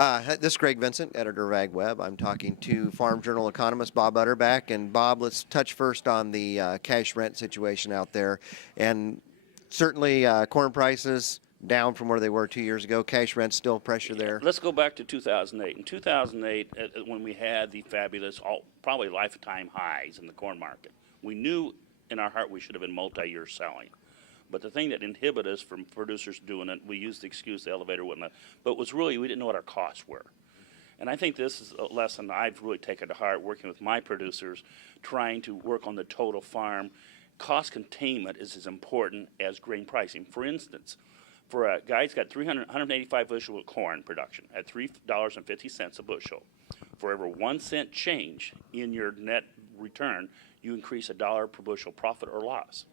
This is Greg Vincent, editor of AgWeb. I'm talking to Farm Journal economist Bob Utterback. And Bob, let's touch first on the cash rent situation out there. And certainly corn prices down from where they were 2 years ago. Cash rent still pressure there. Let's go back to 2008. In 2008, when we had the fabulous, probably lifetime highs in the corn market, we knew in our heart we should have been multi-year selling. But the thing that inhibited us from producers doing it, we used the excuse the elevator wouldn't, but was really we didn't know what our costs were. And I think this is a lesson I've really taken to heart working with my producers, trying to work on the total farm. Cost containment is as important as grain pricing. For instance, for a guy who's got 185 bushel of corn production at $3.50 a bushel, for every 1 cent change in your net return, you increase $1 per bushel profit or loss.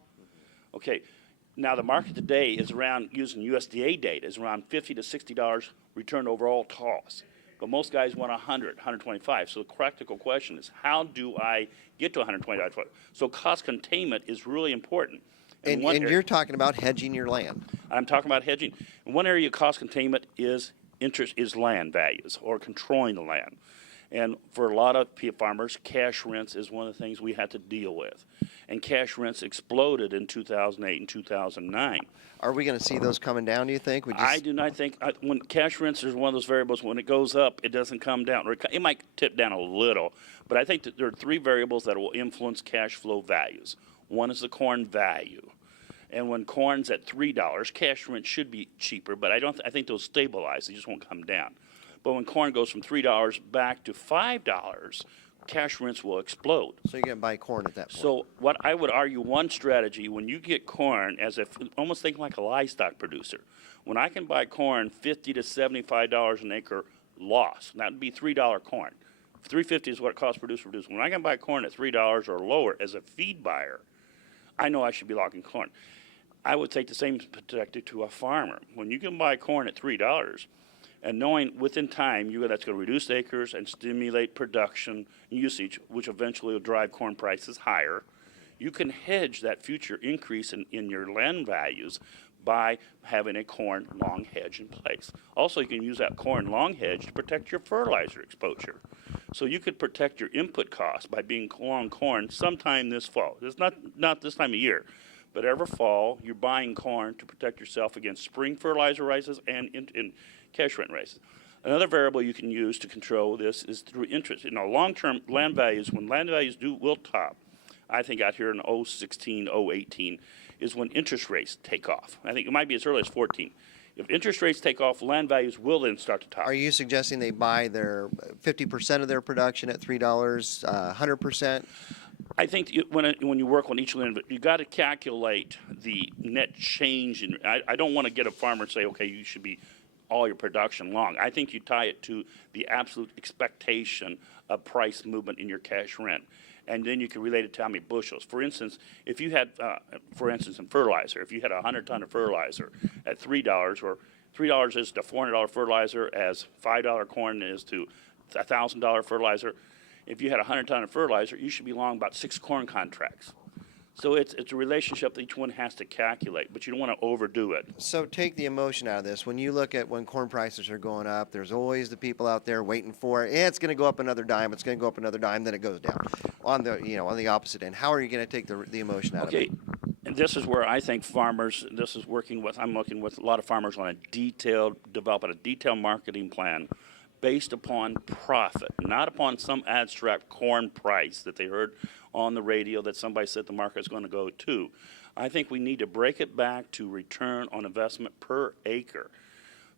Okay. Now the market today is around, using USDA data, is around $50 to $60 return over all costs. But most guys want 100, 125. So the practical question is, how do I get to 125? So cost containment is really important. And you're talking about hedging your land. I'm talking about hedging. And one area of cost containment is land values or controlling the land. And for a lot of farmers, cash rents is one of the things we had to deal with. And cash rents exploded in 2008 and 2009. Are we going to see those coming down, do you think? I do not think, when cash rents is one of those variables, when it goes up, it doesn't come down. Or it might tip down a little. But I think that there are three variables that will influence cash flow values. One is the corn value. And when corn's at $3, cash rent should be cheaper, but I think they'll stabilize. They just won't come down. But when corn goes from $3 back to $5, cash rents will explode. So you're going to buy corn at that point. So what I would argue, one strategy, when you get corn, almost think like a livestock producer. When I can buy corn $50 to $75 an acre loss, that would be $3 corn. $3.50 is what it costs producer to produce. When I can buy corn at $3 or lower as a feed buyer, I know I should be logging corn. I would take the same perspective to a farmer. When you can buy corn at $3, and knowing within time that's going to reduce acres and stimulate production usage, which eventually will drive corn prices higher, you can hedge that future increase in your land values by having a corn long hedge in place. Also, you can use that corn long hedge to protect your fertilizer exposure. So you could protect your input costs by being long corn sometime this fall. It's not this time of year, but every fall you're buying corn to protect yourself against spring fertilizer rises and in cash rent rises. Another variable you can use to control this is through interest. Long-term land values, when land values will top, I think out here in 2016, 2018, is when interest rates take off. I think it might be as early as 14. If interest rates take off, land values will then start to top. Are you suggesting they buy their 50% of their production at $3, 100%? I think when you work on each land, you got to calculate the net change. I don't want to get a farmer and say, okay, you should be all your production long. I think you tie it to the absolute expectation of price movement in your cash rent. And then you can relate it to how many bushels. For instance, if you had, in fertilizer, if you had 100 ton of fertilizer at $3, or $3 is to $400 fertilizer, as $5 corn is to $1,000 fertilizer. If you had 100 ton of fertilizer, you should be long about 6 corn contracts. So it's a relationship that each one has to calculate, but you don't want to overdo it. So take the emotion out of this. When you look at when corn prices are going up, there's always the people out there waiting for it. It's going to go up another dime. It's going to go up another dime. Then it goes down on the opposite end. How are you going to take the emotion out of it? Okay, and this is where I think farmers. I'm working with a lot of farmers on developing a detailed marketing plan based upon profit, not upon some abstract corn price that they heard on the radio that somebody said the market is going to go to. I think we need to break it back to return on investment per acre.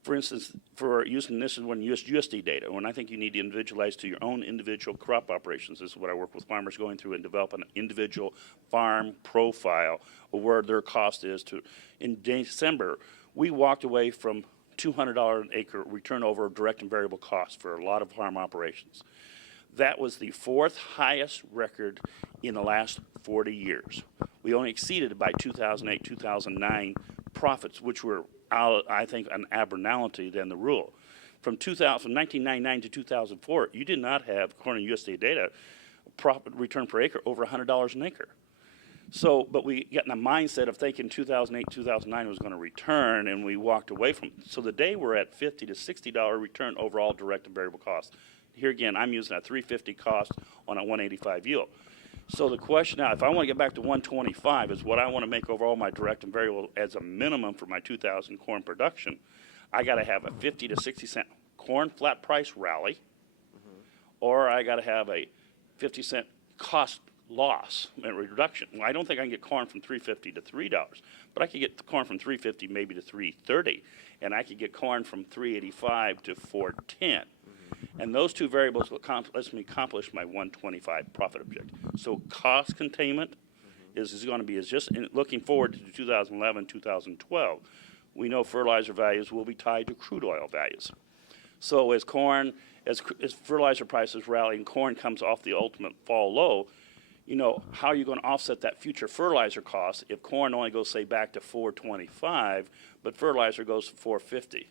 For instance, this is when USD data, when I think you need to individualize to your own individual crop operations. This is what I work with farmers going through and develop an individual farm profile of where their cost is to. In December, we walked away from $200 an acre return over direct and variable costs for a lot of farm operations. That was the 4th highest record in the last 40 years. We only exceeded it by 2008, 2009 profits, which were, I think, an abnormality than the rule. From 1999 to 2004, you did not have, according to USDA data, profit return per acre over $100 an acre. So, but we got in the mindset of thinking 2008, 2009 was going to return, and we walked away from it. So the day we're at $50 to $60 return overall direct and variable cost. Here again, I'm using a 350 cost on a 185 yield. So the question now, if I want to get back to 125, is what I want to make overall my direct and variable as a minimum for my 2000 corn production. I got to have a 50 to 60 cent corn flat price rally, or I got to have a 50 cent cost loss and reduction. Well, I don't think I can get corn from $3.50 to $3, but I could get the corn from $3.50 maybe to $3.30, and I could get corn from $3.85 to $4.10. And those two variables will let me accomplish my 125 profit objective. So cost containment is going to be just looking forward to 2011, 2012. We know fertilizer values will be tied to crude oil values. So as fertilizer prices rally and corn comes off the ultimate fall low, you know, how are you going to offset that future fertilizer cost if corn only goes, say, back to $4.25, but fertilizer goes to $4.50?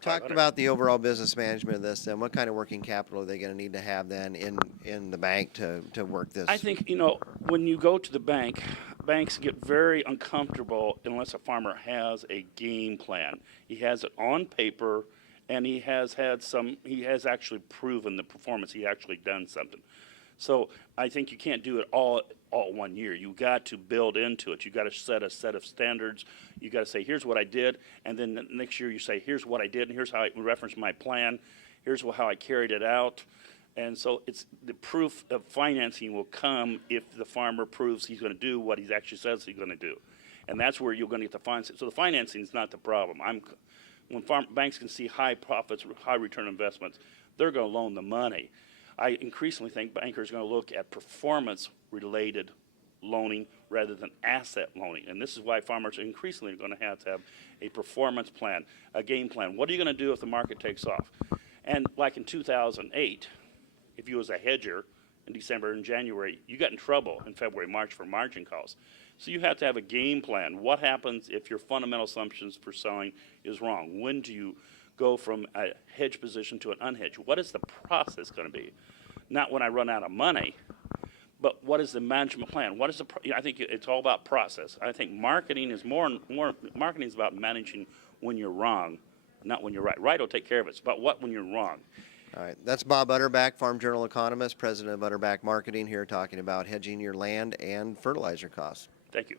Talk about the overall business management of this, then. What kind of working capital are they going to need to have then in the bank to work this? I think, you know, when you go to the bank, banks get very uncomfortable unless a farmer has a game plan. He has it on paper, and he has actually proven the performance. He actually done something. So I think you can't do it all 1 year. You got to build into it. You got to set a set of standards. You got to say, here's what I did, and then next year you say, here's what I did, and here's how I reference my plan. Here's how I carried it out. And so it's the proof of financing will come if the farmer proves he's going to do what he actually says he's going to do, and that's where you're going to get the financing. So the financing is not the problem. When banks can see high profits, high return investments, they're going to loan the money. I increasingly think bankers are going to look at performance-related loaning rather than asset loaning. And this is why farmers are increasingly going to have a performance plan, a game plan. What are you going to do if the market takes off? And like in 2008, if you was a hedger in December and January, you got in trouble in February, March for margin calls. So you have to have a game plan. What happens if your fundamental assumptions for selling is wrong? When do you go from a hedge position to an unhedged? What is the process going to be? Not when I run out of money, but what is the management plan? What is I think it's all about process. I think marketing is more marketing is about managing when you're wrong, not when you're right. Right will take care of it. It's about when you're wrong. All right, that's Bob Utterback, Farm Journal economist, president of Utterback Marketing, here talking about hedging your land and fertilizer costs. Thank you.